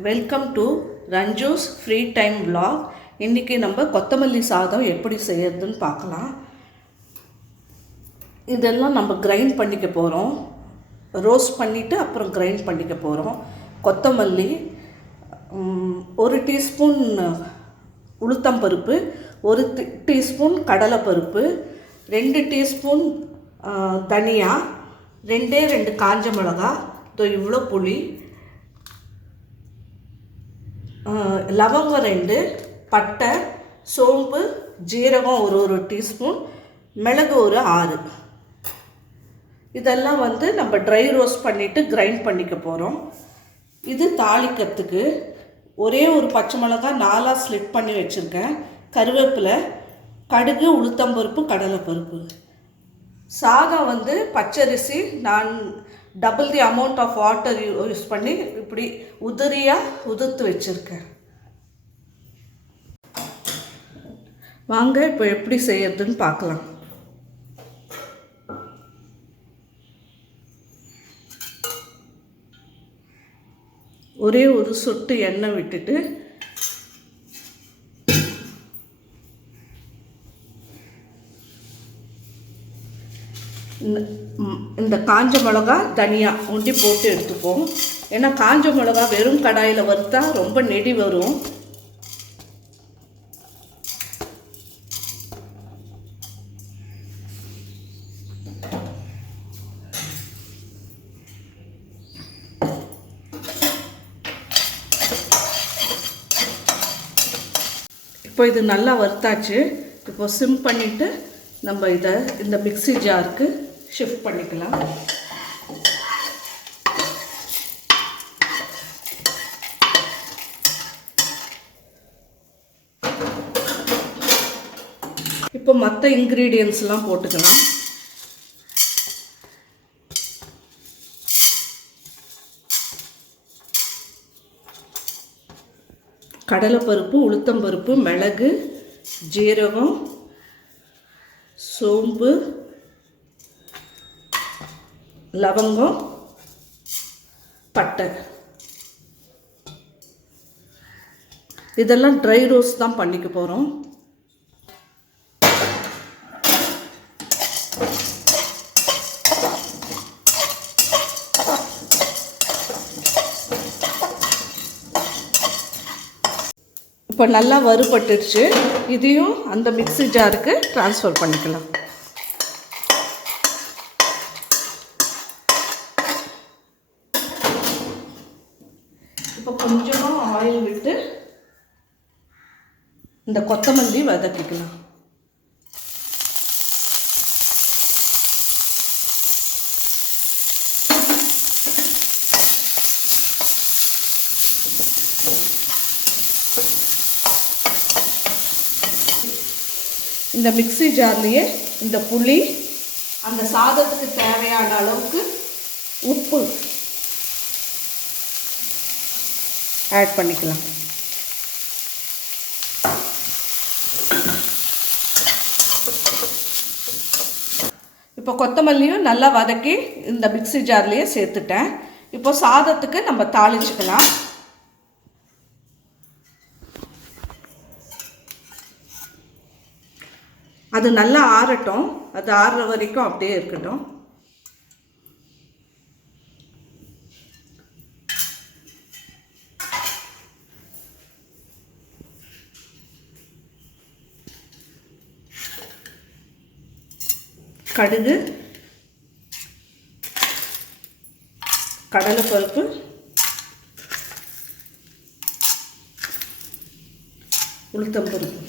Welcome to Ranju's free time vlog. இன்றைக்கி நம்ம கொத்தமல்லி சாதம் எப்படி செய்யறதுன்னு பார்க்கலாம். இதெல்லாம் நம்ம கிரைண்ட் பண்ணிக்க போகிறோம். ரோஸ்ட் பண்ணிவிட்டு அப்புறம் கிரைண்ட் பண்ணிக்க போகிறோம். கொத்தமல்லி 1 டீஸ்பூன் உளுத்தம்பருப்பு, 1 டீஸ்பூன் கடலைப்பருப்பு, 2 டீஸ்பூன் தனியா, 2 காஞ்ச மிளகா, இவ்வளோ புளி, லவங்கம் 2, பட்டை, சோம்பு, ஜீரகம் ஒரு டீஸ்பூன், மிளகு 6. இதெல்லாம் நம்ம ட்ரை ரோஸ்ட் பண்ணிவிட்டு கிரைண்ட் பண்ணிக்க போகிறோம். இது தாளிக்கிறதுக்கு ஒரே ஒரு பச்சை மிளகாய் 4 ஸ்லிட் பண்ணி வச்சுருக்கேன். கருவேப்பிலை, கடுகு, உளுத்தம்பருப்பு, கடலைப்பருப்பு. சாதம் பச்சரிசி நான் double the amount of water use பண்ணி இப்படி உதிரியாக உதிர்த்து வச்சுருக்கேன். வாங்க இப்போ எப்படி செய்யறதுன்னு பார்க்கலாம். ஒரே ஒரு சொட்டு எண்ணெய் விட்டுட்டு இந்த காஞ்ச மிளகா தனியா ஒண்டி போட்டு எடுத்துப்போம். ஏன்னா காஞ்ச மிளகா வெறும் கடாயில் வறுத்தா ரொம்ப நெடி வரும். இப்போ இது நல்லா வறுத்தாச்சு. இப்போ சிம் பண்ணிவிட்டு நம்ம இதை இந்த மிக்ஸி ஜாருக்கு ஷிஃப்ட் பண்ணிக்கலாம். இப்போ மற்ற இன்க்ரீடியன்ஸ்லாம் போட்டுக்கலாம். கடலைப்பருப்பு, உளுத்தம்பருப்பு, மிளகு, ஜீரகம், சோம்பு, லவங்கம், பட்டை. இதெல்லாம் ட்ரை ரோஸ்ட் தான் பண்ணிக்க போகிறோம். இப்போ நல்லா வறுபட்டுருச்சு. இதையும் அந்த மிக்ஸி ஜாருக்கு ட்ரான்ஸ்ஃபர் பண்ணிக்கலாம். இப்போ கொஞ்சமாக ஆயில் விட்டு இந்த கொத்தமல்லி வதக்கிக்கலாம். இந்த மிக்ஸி ஜார்லேயே இந்த புளி, அந்த சாதத்துக்கு தேவையான அளவுக்கு உப்பு ஆட் பண்ணிக்கலாம். இப்போ கொத்தமல்லியும் நல்லா வதக்கி இந்த மிக்ஸி ஜார்லேயே சேர்த்துட்டேன். இப்போ சாதத்துக்கு நம்ம தாளிச்சுக்கலாம். அது நல்லா ஆறட்டும். அது ஆறுற வரைக்கும் அப்படியே இருக்கட்டும். கடுகு, கடலைப்பருப்பு, உளுத்தம்பருப்பு,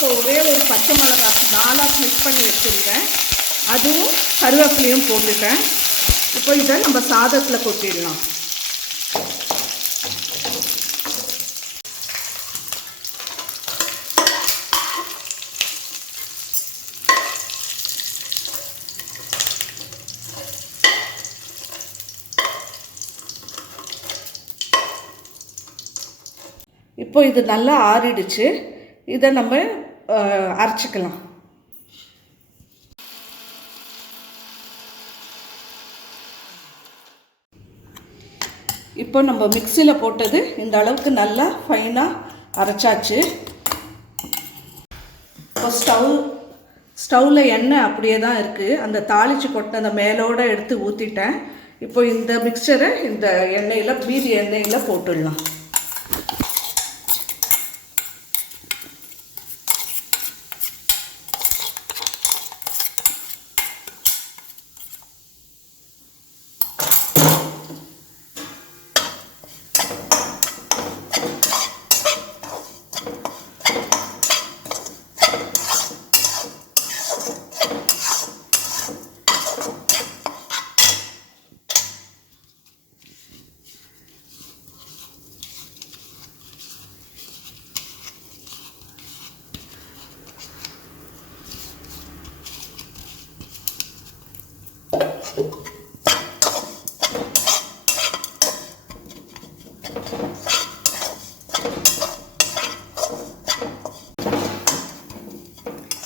இப்போ ஒரே ஒரு பச்சை மிளகாய் 4ஆக ஸ்லிட் பண்ணி வச்சுருக்கேன், அதுவும் கருவேப்பிலையும் போட்டுட்டேன். இப்போ இதை நம்ம சாதத்தில் கொட்டிடலாம். இப்போ இது நல்லா ஆறிடுச்சு. இதை நம்ம அரைச்சிக்கலாம். இப்போ நம்ம மிக்சியில் போட்டது இந்த அளவுக்கு நல்லா ஃபைனாக அரைச்சாச்சு. இப்போ ஸ்டவ்வில் எண்ணெய் அப்படியே தான் இருக்குது. அந்த தாளித்து கொட்ட அந்த மேலோடு எடுத்து ஊற்றிட்டேன். இப்போ இந்த மிக்சரை இந்த எண்ணெயில் மீதி எண்ணெயில் போட்டுடலாம்.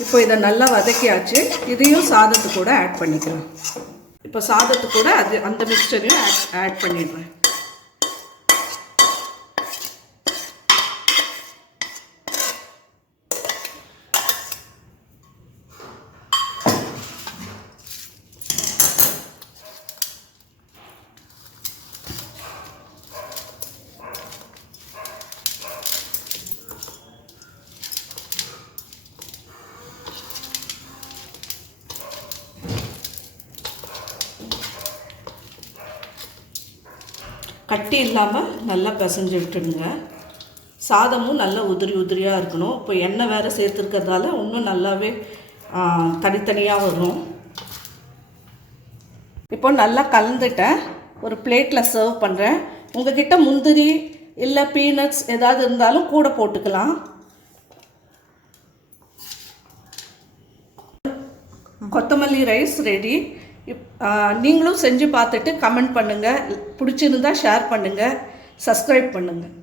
இப்போ இதை நல்லா வதக்கியாச்சு. இதையும் சாதத்து கூட ஆட் பண்ணிக்கலாம். இப்போ சாதத்து கூட அந்த மிக்சரையும் ஆட் பண்ணிடுறேன். கட்டி இல்லாமல் நல்லா பிசைஞ்சு விட்டுடுங்க. சாதமும் நல்லா உதிரியாக இருக்கணும். இப்போ எண்ணெய் வேறு சேர்த்துருக்கிறதால இன்னும் நல்லாவே தனித்தனியாக வரும். இப்போ நல்லா கலந்துட்டேன். ஒரு பிளேட்டில் சர்வ் பண்ணுறேன். உங்கள்கிட்ட முந்திரி இல்லை பீனட்ஸ் ஏதாவது இருந்தாலும் கூட போட்டுக்கலாம். கொத்தமல்லி ரைஸ் ரெடி. நீங்களும் செஞ்சு பார்த்துட்டு கமெண்ட் பண்ணுங்கள். பிடிச்சிருந்தா ஷேர் பண்ணுங்கள், சப்ஸ்கிரைப் பண்ணுங்கள்.